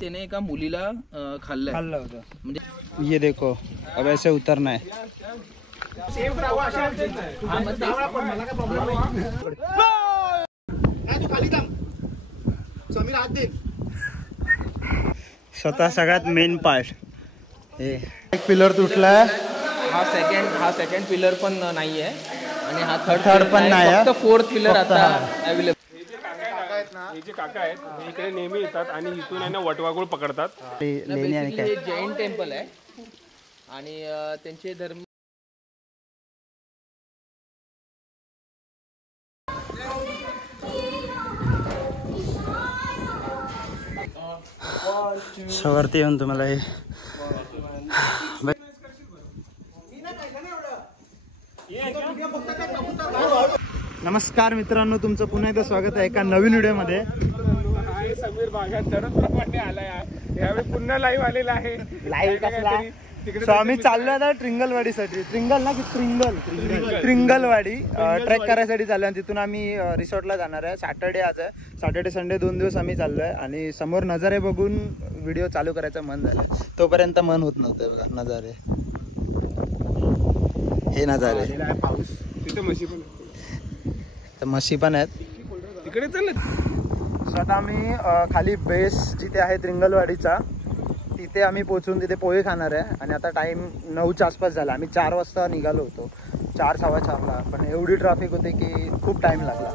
त्याने एका मुलीला खाल्लं होतं. म्हणजे ये देखो अब ऐसे उतरना है. स्वतः सगळ्यात मेन पार्ट हे एक पिलर तुटलाय. हा सेकंड पिलर पण नाहीये आणि हा थर्ड पण नाही. फक्त फोर्थ पिलर आता अवेलेबल. हे जे काका आहेत हे इकडे नेहमी येतात आणि इथून आहे ना वटवाघूळ पकडतात. हे जैन टेम्पल आहे आणि त्यांचे धर्म वरती येऊन तुम्हाला हे नमस्कार मित्रांनो, तुमचं पुन्हा एकदा स्वागत आहे एका नवीन व्हिडिओमध्ये. समीर बागात दररोजप्रमाणे आलाय यावेळी पुन्हा लाईव्ह आलेला आहे. सो आम्ही चाललो आता ट्रिंगलवाडीसाठी. ट्रिंगलवाडी ट्रेक करायसाठी चाललो आणि तिथून आम्ही रिसॉर्टला जाणार आहे. सॅटर्डे आज आहे. सॅटर्डे संडे 2 दिवस आम्ही चाललोय आणि समोर नजारे बघून व्हिडिओ चालू करायचं मन झालं. तोपर्यंत मन होत नव्हतं. बघा नजारे, हे नजारे. पाऊस तिथे म्हशी पण आहेत तिकडे चालत. स्वतः आम्ही खाली बेस जिथे आहे ट्रिंगलवाडीचा तिथे आम्ही पोहोचून तिथे पोहे खाणार आहे. आणि आता टाइम 9च्या आसपास झाला. आम्ही 4 वाजता निघालो होतो, 4 सव्वा 4ला. पण एवढी ट्रॅफिक होती की खूप टाइम लागला.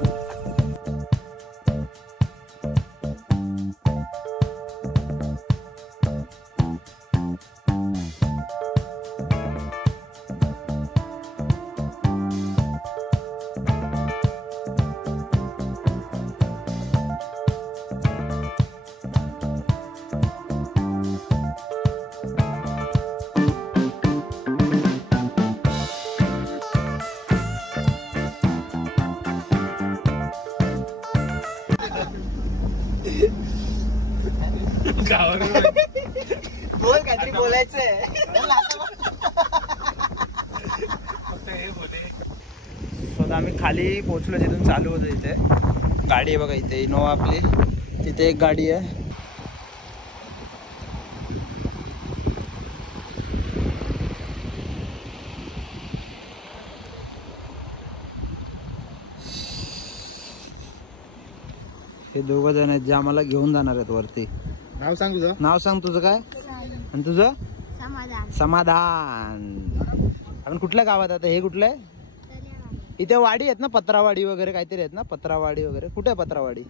बोल काहीतरी बोलायचंय. स्वतः आम्ही खाली पोहोचलो जिथून चालू होतो. इथे गाडी आहे बघा, इथे इनोवा आपली. तिथे एक गाडी आहे. हे 2 जण आहेत जे आम्हाला घेऊन जाणार आहेत वरती. नाव सांग तुझं. नाव सांग तुझं काय आणि तुझं. समाधान. आपण कुठल्या गावात आता. हे कुठलं आहे. इथे वाडी आहेत ना, पत्रावाडी वगैरे काहीतरी आहेत ना, पत्रावाडी वगैरे. कुठे आहे पत्रावाडी.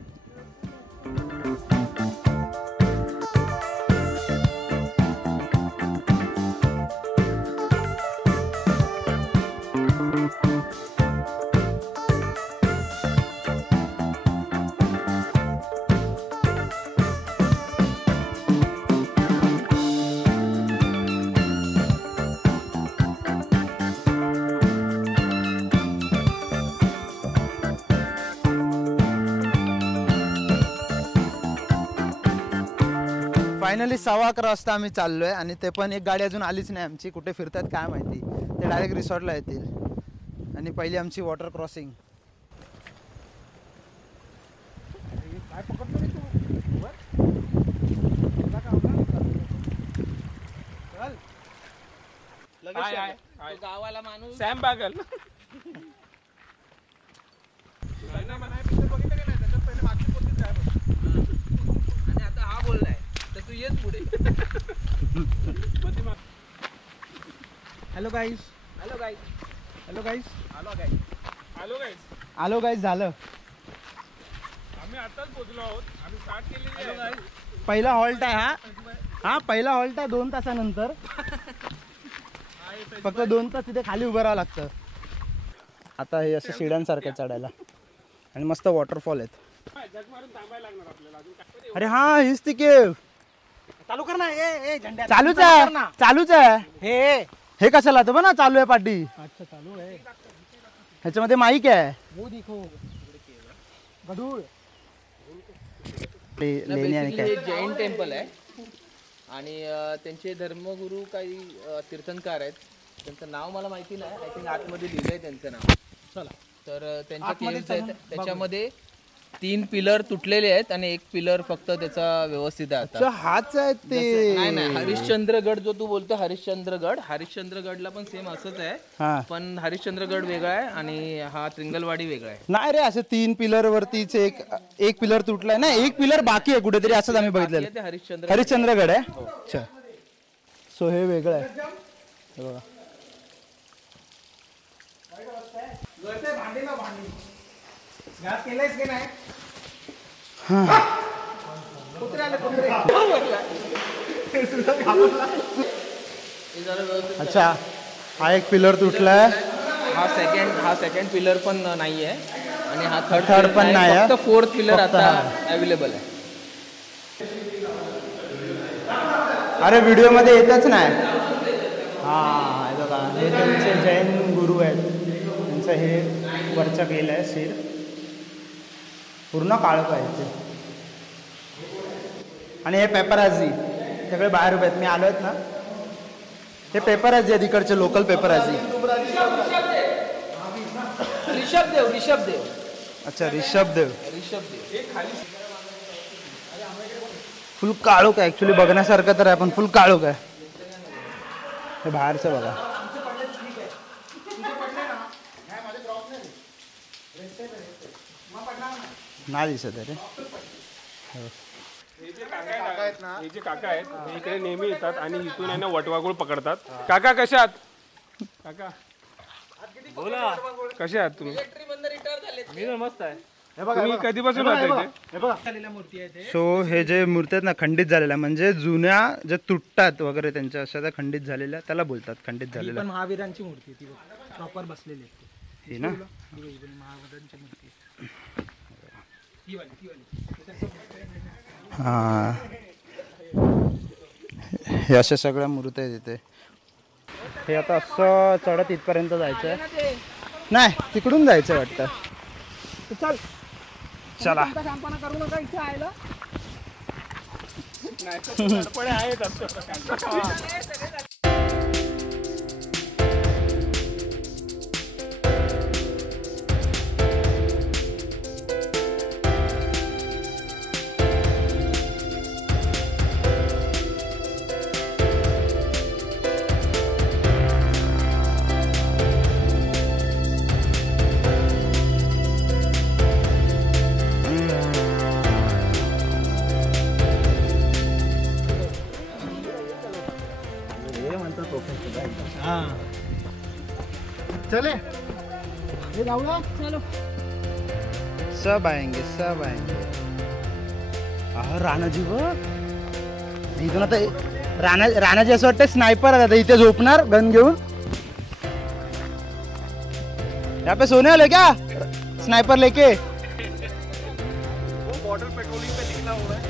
फायनली 11:15 वाजता आम्ही चाललोय आणि ते पण एक गाडी अजून आलीच नाही आमची. कुठे फिरतात काय माहिती. ते डायरेक्ट रिसॉर्टला येतील. आणि पहिली आमची वॉटर क्रॉसिंग. गावाला माणूस सॅम बागल. आणि आता हा बोललाय तर तू येत पुढे. हॅलो गाईस. हॅलो गाईस. हॅलो गाईस. हॅलो गाईस. हॅलो गाईस. हॅलो गाईस झालं. आम्ही आताच पोहोचलो आहोत. आम्ही स्टार्ट केलेली आहे. पहिला हॉल्ट आहे हा पहिला हॉल्ट आहे 2 तासानंतर. फक्त 2 तास तिथे खाली उभं राहावं लागतं. आता हे असं शिड्यांसारखं चढायला आणि मस्त वॉटरफॉल आहेत. अरे हा हीच ती केव. चालू कर ना. चालूच आहे. चालूच आहे. हे कशाला तर बघ ना चालू आहे पाठी. अच्छा चालू आहे. ह्याच्यामध्ये माईक आहे. वो देखो गडूळ. हे जैन टेम्पल आहे आणि त्यांचे धर्मगुरू काही तीर्थंकर आहेत. त्यांचं नाव मला माहिती नाही. आय थिंक आतमध्ये लिहिलंय त्यांचं नाव. चला तर त्यांच्या केव्ज आहेत त्याच्यामध्ये 3 पिलर तुटलेले आहेत आणि एक पिलर फक्त त्याचा व्यवस्थित आहे आता. हाच आहे ते. नाही नाही, हरिश्चंद्रगड जो तू बोलतो, हरिश्चंद्रगडला पण सेम असंच आहे, पण हरिश्चंद्रगड वेगळा आहे आणि हा त्रिंगलवाडी वेगळा आहे. नाही रे, असे 3 पिलर वरतीच एक पिलर तुटलाय ना, एक पिलर बाकी आहे कुठेतरी, असंच आम्ही बघितलेलं. ते हरिश्चंद्रगड आहे. अच्छा, सो हे वेगळं आहे. हे बघा. अच्छा, हा एक पिलर तुटलाय. हा सेकंड पिलर पण नाहीये आणि हा थर्ड पण नाही, फक्त 4th पिलर आता अवेलेबल आहे. अरे व्हिडिओ मध्ये येतच नाही. हा हे बघा, हे त्यांचे जैन गुरु आहेत, त्यांचं हे वरचं केलं आहे शिर, पूर्ण काळं पाहिजे. आणि हे पेपराजी सगळे बाहेर उभे आहेत. मी आलो आहेत ना, हे पेपराजी आहेत, इकडचे लोकल पेपराजी. ऋषभदेव. अच्छा, ऋषभदेव. फुल काळोख आहे ऍक्च्युली, बघण्यासारखं तर आहे पण फुल काळोख आहे. हे बाहेरचं बघा. नाही दिसत आहे रे. हे जे काका आहेत हे इकडे नेहमी येतात आणि इथून आहे ना वटवाघूळ पकडतात. काका कशा आहात? काका बोला, कसे आहात तुम्ही? मी मस्त आहे. तुम्ही कधीपासून राहता इथे? सो हे जे मूर्ती आहेत ना, खंडित झालेल्या, म्हणजे जुन्या जे तुटतात वगैरे त्यांच्या अशा त्या खंडित झालेल्या, त्याला बोलतात खंडित झालेल्या. महावीरांची मूर्ती ती प्रॉपर बसलेली आहे ही ना. महावीरांची मूर्ती. हा, हे अशा सगळ्या मूर्त्या आहेत इथे. हे आता असं चढत इथपर्यंत जायचं आहे. नाही, तिकडून जायचं वाटतं. चल चला. चले, चलो, सब आएंगे. राणाजी बघ, इथून आता राणाजी असं वाटतं स्नायपर आहे, आता इथे झोपणार गन घेऊन. यहाँ पे सोने वाले क्या स्नाइपर लेके? वो बॉर्डर पेट्रोलिंग पे निकला हुआ है.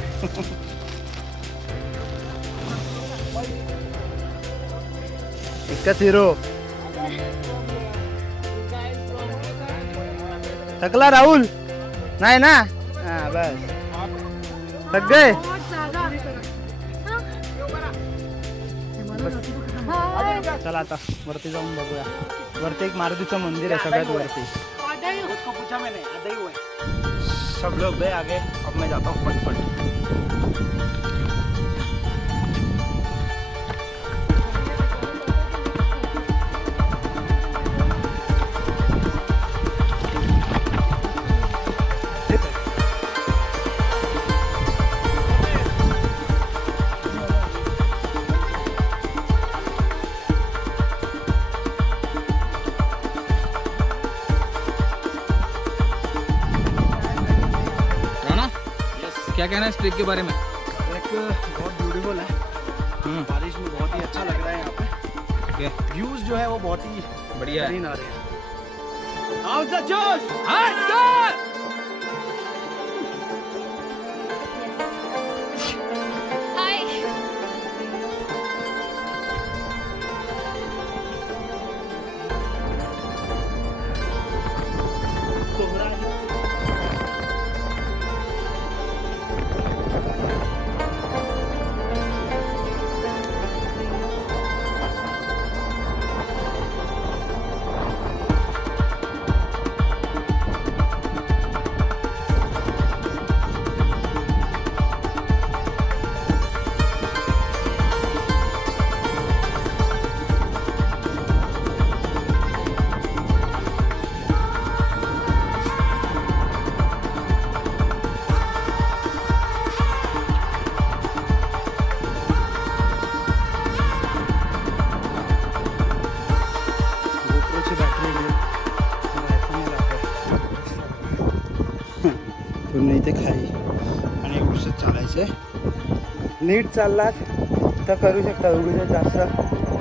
एकच हिरो. थकला राहुल? नाही ना, हा बस थक गए. चला आता वरती जाऊन बघूया. वरती एक मारुतीचं मंदिर आहे सगळ्यात वरती. सब लोग गए आगे, अब मैं जाता हूँ फटफट. क्या कहना है इस ट्रिप के बारे में? एक बहुत ब्यूटीफुल है, बारिश में बहुत ही अच्छा लग रहा है यहाँ पे. व्यूज जो है वो बहुत ही बढ़िया है. आ रहे हैं. जोश. नीट चाललात तर करू शकता. उगीच जास्त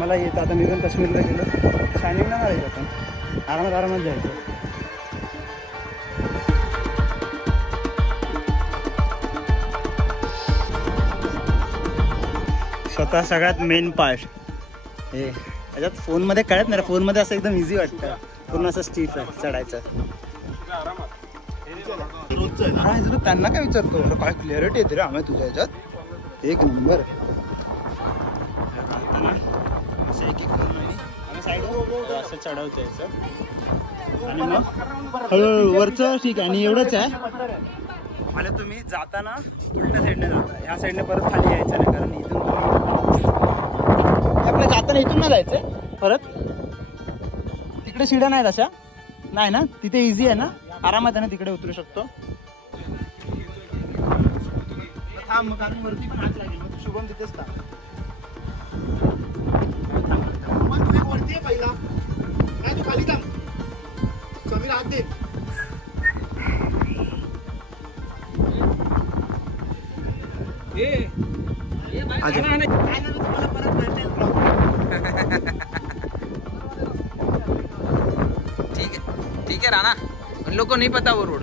मला येतं. आता मी पण काश्मीरला गेलो, शायनिंगला मारायचं आपण, आरामात जायचं. स्वतः सगळ्यात मेन पार्ट हे त्याच्यात फोनमध्ये कळत नाही. फोनमध्ये असं एकदम इझी वाटतं. पूर्ण असं स्टीफ आहे चढायचं. हा त्यांना काय विचारतो, काय क्लिअरिटी येते रे आम्ही तुझ्या ह्याच्यात, एक नंबर. असं एक साईड असं चढवतो याचं आणि मग हळूहळू वरचं ठीक आहे. आणि एवढंच आहे, मला तुम्ही जाताना उलट्या साईडने जाता, ह्या साईडने परत खाली यायचं नाही, कारण इथून आपल्या जाताना इथून ना जायचं परत. तिकडे शिड्या नाहीत अशा, नाही ना, तिथे इझी आहे ना, आरामात आहे ना, तिकडे उतरू शकतो. थांब, कारण वरती पण हात लागेल, मग शुभम तिथेच थांब. वरती आहे पहिला, नाही तू खाली थांब, कमी हात दे. ठीक है राणा, उन लोग को नहीं पता वो रोड,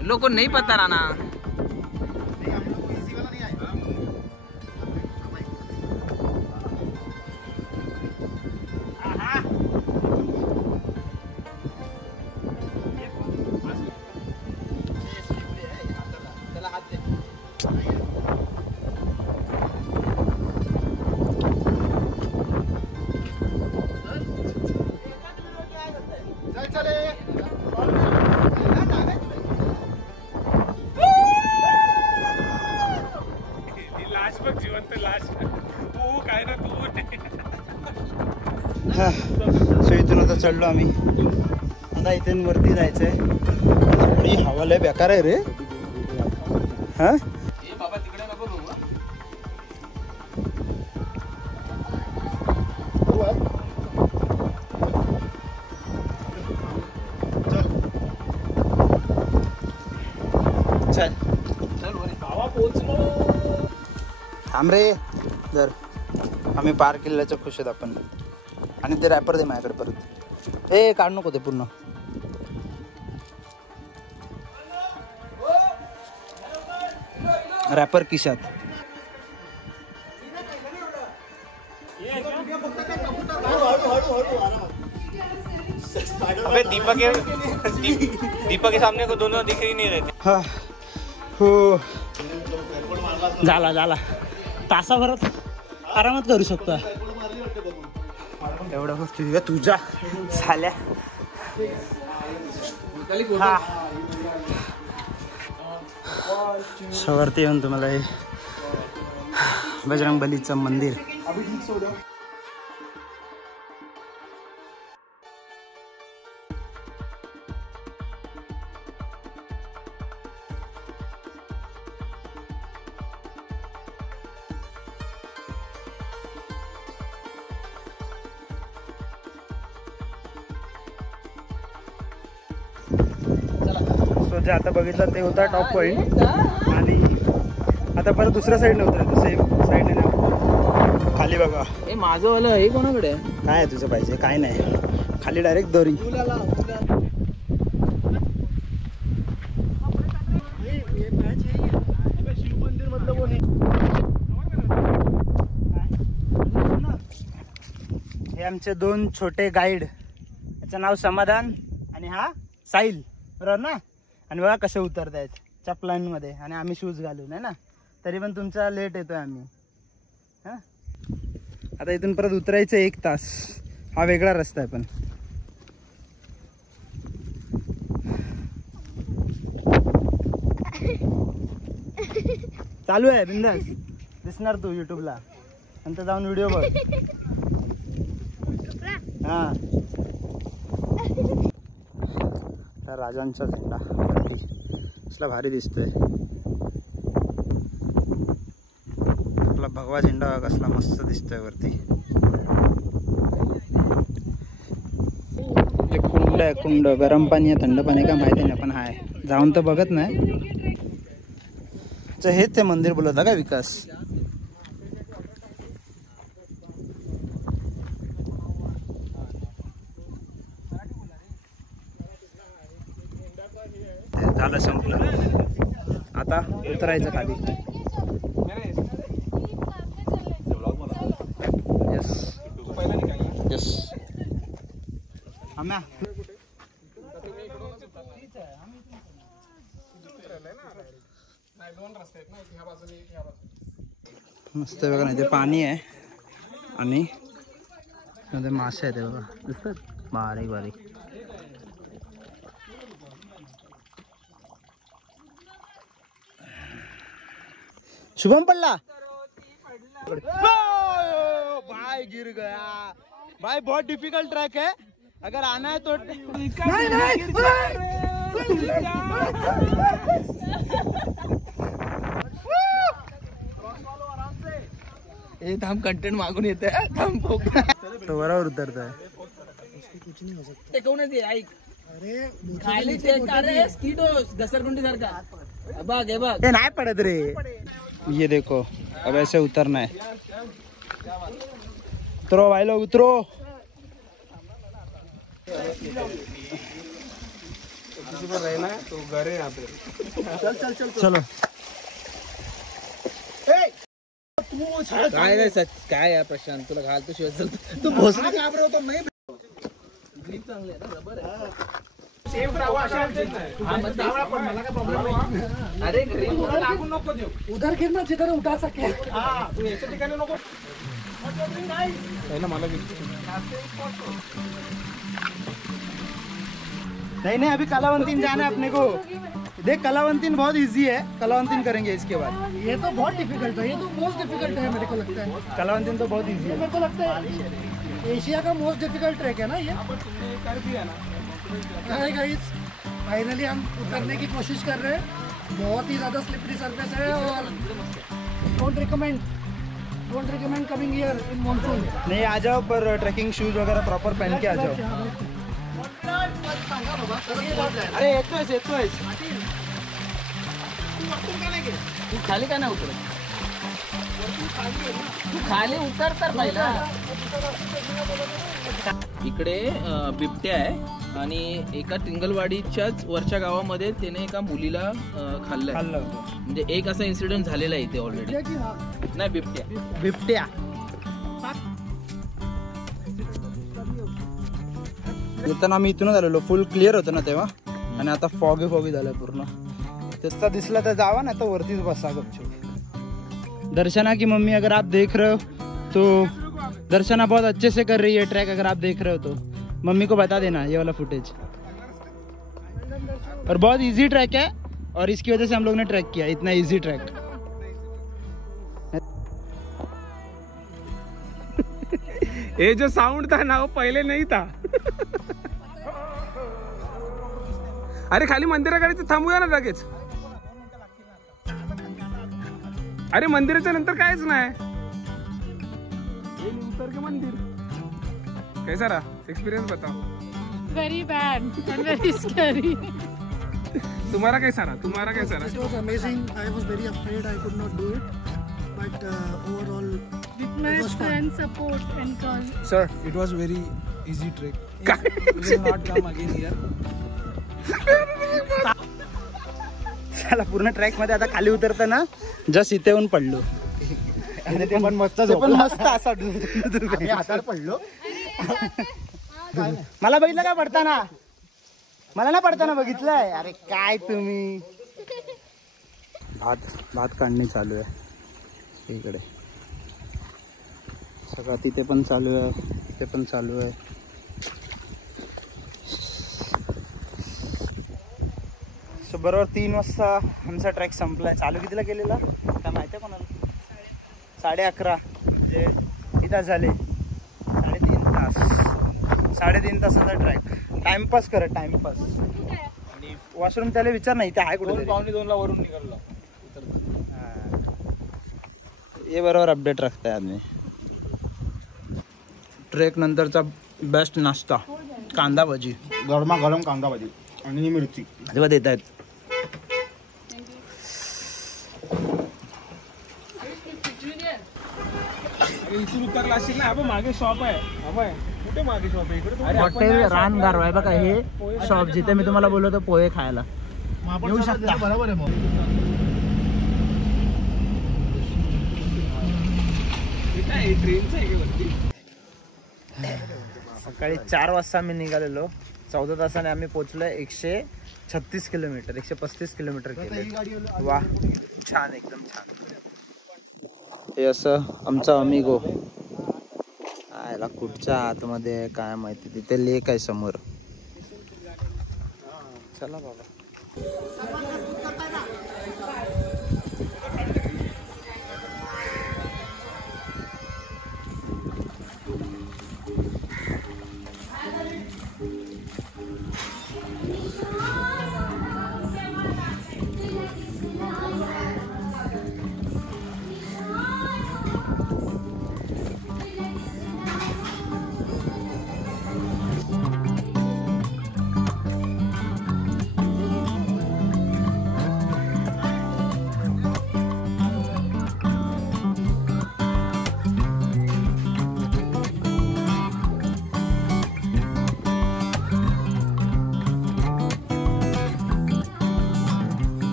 उन लोग को नहीं पता राणा. सो इथून आता चढलो आम्ही. आता इथून वरती जायचंय. थोडी हवा लय बेकार आहे रे. हा बाबा तिकडे नको बघू. चल बाबा पोहोचलो. थांब रे, जर आम्ही पार केल्याचं खुश आहेत आपण. आणि ते रॅपर दे माझ्याकडे परत. ए काढ नको ते पूर्ण. रॅपर किशात. अबे दीपक के सामने को दोनों दिख ही नहीं रहते. हा हो, झाला तासाभरात आरामात करू शकतो. एवढ्या गोष्टी तुझ्या झाल्या. हा वरती येऊन तुम्हाला हे बजरंगबलीचं मंदिर. जे आता बघितलं ते होता टॉप पॉईंट. आणि आता परत दुसऱ्या साईडने उतरायचं, सेम साईडने ना. खाली बघा, हे माझं वालं हे कोणाकडे आहे? काय आहे तुझं पाहिजे? काय नाही, खाली डायरेक्ट दोरी. हे आमचे दोन छोटे गाईड. याचं नाव समाधान आणि हा साहिल, बरोबर ना. आणि बघा कसे उतरतायत चपलांमध्ये, आणि आम्ही शूज घालून आहे ना. तरी पण तुमचा लेट येतोय आम्ही. हां आता इथून परत उतरायचं 1 तास. हा वेगळा रस्ता आहे पण. चालू आहे बिंदास, दिसणार तू यूट्यूबला, नंतर जाऊन व्हिडिओ बघ. हा राजांचा झेंडा कसला भारी दिसतोय. आपला भगवा झेंडा कसला मस्त दिसतोय वरती. कुंड आहे, कुंड. गरम पाणी आहे थंड पाणी का माहिती नाही, पण हाय. जाऊन तर बघत नाही. हेच ते मंदिर बोलत होता का विकास? झालं, संपलं. आता उतरायचं खाली. Yes yes. आम्हा मस्त बघा ना, इथे पाणी आहे आणि मध्ये मासे आहेत बघा, दिसतात बारीक बारीक. शुभम पडला भाई, गिर गया भाई. बहुत डिफिकल्ट ट्रैक है, अगर आना है तो. ए थांब, कंटेंट मागून येते. थांब तो बरोबर उतरत आहे. ऐक, खाली चेक. अरे स्कीटोस घसरगुंडी सारखा. बघ हे बघ, ये नहीं पड़त रे. ये देखो, अब ऐसे उतरना है. उतरो भाई लोग, उतरो. रहना है तो घर है यहाँ पे. चलो. काय नाही सच काय आहे प्रशांत, तुला घालतो शिवाय चलतो. तू भोसला घाबरव तो नाही. ग्रीप चांगली आहे ना, रबर आहे. सेफ राहा अशा हा मग त्यावेळा पण मला काय प्रॉब्लेम नाही. अरे ग्रीप लागू नको देऊ. उधर गिरना जिधर उठा सके. हां तू याच्या ठिकाणी नको. ना मला नहीं अभी कलावंतीन जाना है अपने को. देख कलावंतीन बहुत इजी है, कलावंतीन करेंगे इसके बाद. ये तो बहुत डिफिकल्ट है, ये तो मोस्ट डिफिकल्ट है मेरे को लगता है. कलावंतीन तो बहुत इजी है. मेरे को लगता है एशिया का मोस्ट डिफिकल्ट ट्रैक है ना ये. हाय गाइस, फाइनली हम उतरने की कोशिश कर रहे हैं. बहुत ही ज़्यादा स्लिपरी सरफेस है और don't recommend coming here in monsoon. नहीं आ जाओ, पर ट्रैकिंग शूज वगैरह प्रॉपर पहन के आ जाओ. अरे येतोय. तू खाली का नाही उतरत? तू खाली उतर तर पहिला. इकडे बिबट्या आहे आणि एका टिंगलवाडीच्याच वरच्या गावामध्ये त्याने एका मुलीला खाल्लं. म्हणजे एक असा इन्सिडेंट झालेला आहे इथे ऑलरेडी. नाही बिबट्या. येताना आम्ही इथूनच आलेलो, फुल क्लिअर होतं ना तेव्हा, आणि आता फॉगी झालं पूर्ण. त्याचा दिसला तर जावा, ना तर वरतीच बसा गपचूप. दर्शना की मम्मी अगर आप देख रहे हो तो दर्शना बहुत अच्छे से कर रही है ट्रैक. अगर आप देख रहे हो तो मम्मी को बता देना ये वाला फुटेज. और बहुत इजी ट्रैक है और इसकी वजह से हम लोग ने ट्रैक किया. इतना इजी ट्रैक. ये जो साउंड था ना वो पहले नहीं था. अरे खाली मंदिराकडे तर थांबूया ना लगेच. अरे मंदिराच्या नंतर काहीच नाही. उतर के मंदिर. कैसा रहा एक्सपीरियंस बताओ. Very bad and very scary. तुम्हारा कैसा रहा? It was amazing. I was very afraid I could not do it, but overall With my friend support and call. Sir it was very easy trek. We will not come again here. चला, पूर्ण track मध्ये आता खाली उतरताना just इथे येऊन पडलो. आणि ते पण मस्त असा हाताला पडलो. मला बघितलं का पडताना? मला ना पडताना बघितलंय. अरे काय तुम्ही. भात काढणी चालू आहे इकडे सगळं. तिथे पण चालू आहे, तिथे पण चालू आहे. सो बरोबर 3 वाजता आमचा ट्रॅक संपलाय. चालू कितीला केलेला काय माहिती आहे कोणाला? 11:30. म्हणजे इथं झाले 3.5 तास. 3.5 तासाचा ट्रॅक. टाइमपास करत टाइमपास. आणि वॉशरूम त्याला विचार नाही इथे आहे कुठे. 2:45 वरून निघालो. हे बरोबर अपडेट रखताय आम्ही. ट्रेक नंतरचा बेस्ट नाश्ता कांदा भजी. गरमागरम कांदा भजी आणि मिरची तेव्हा देत आहेत. इथून उतरला असेल ना, अबे मागे शॉप आहे. अबे कुठे मागे शॉप आहे इकडे? हॉटेल रानगारवा आहे बघा, हे शॉप जिथे मी तुम्हाला बोललो होतो पोहे खायला येऊ शकता. बरोबर आहे मग. ट्रेनचं आहे वरती. सकाळी 4 वाजता आम्ही निघालेलो. 14 तासाने आम्ही पोहोचलोय. 136 किलोमीटर, 135 किलोमीटर केले. वा, छान, एकदम छान. हे असं आमचा अमिगो. आयला कुठच्या आतमध्ये काय माहिती, तिथे लेक आहे समोर. चला बाबा.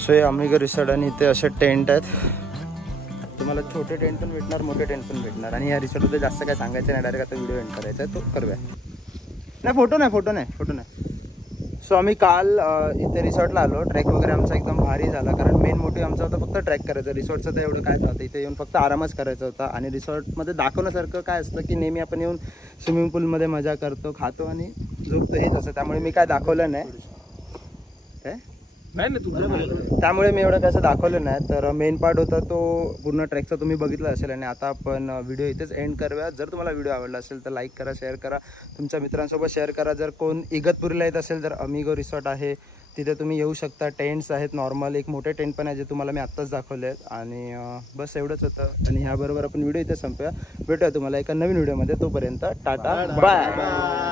सो हे अमिगो रिसॉर्ट आणि इथे असे टेंट आहेत. तुम्हाला छोटे टेंट पण भेटणार, मोठे टेंट पण भेटणार. आणि या रिसॉर्टमध्ये जास्त काय सांगायचं नाही, डायरेक्ट आता व्हिडिओ एंड करायचा आहे, तो करूया. नाही, फोटो नाही. सो आम्ही काल इथे रिसॉर्टला आलो. ट्रॅक वगैरे आमचा एकदम भारी झाला, कारण मेन मोटिव्ह आमचा होता फक्त ट्रॅक करायचं. रिसॉर्टचं तर एवढं काय नव्हतं, इथे येऊन फक्त आरामच करायचा होता. आणि रिसॉर्टमध्ये दाखवण्यासारखं काय असतं की नेहमी आपण येऊन स्विमिंग पूलमध्ये मजा करतो, खातो आणि झोपतो, हेच असं. त्यामुळे मी काय दाखवलं नाही, त्यामुळे मी एवढं कसं दाखवलं नाही. तर मेन पार्ट होता तो पूर्ण ट्रॅकचा तुम्ही बघितला असेल. आणि आता आपण व्हिडिओ इथेच एंड करूया. जर तुम्हाला व्हिडिओ आवडला असेल तर लाईक करा, शेअर करा, तुमच्या मित्रांसोबत शेअर करा. जर कोण इगतपुरीला येत असेल तर अमिगो रिसॉर्ट आहे, तिथे तुम्ही येऊ शकता. टेंट्स आहेत नॉर्मल, एक मोठे टेंट पण आहे जे तुम्हाला मी आत्ताच दाखवले आहेत. आणि बस एवढंच होतं. आणि ह्याबरोबर आपण व्हिडिओ इथे संपूया. भेटूया तुम्हाला एका नवीन व्हिडिओमध्ये. तोपर्यंत टाटा, बाय.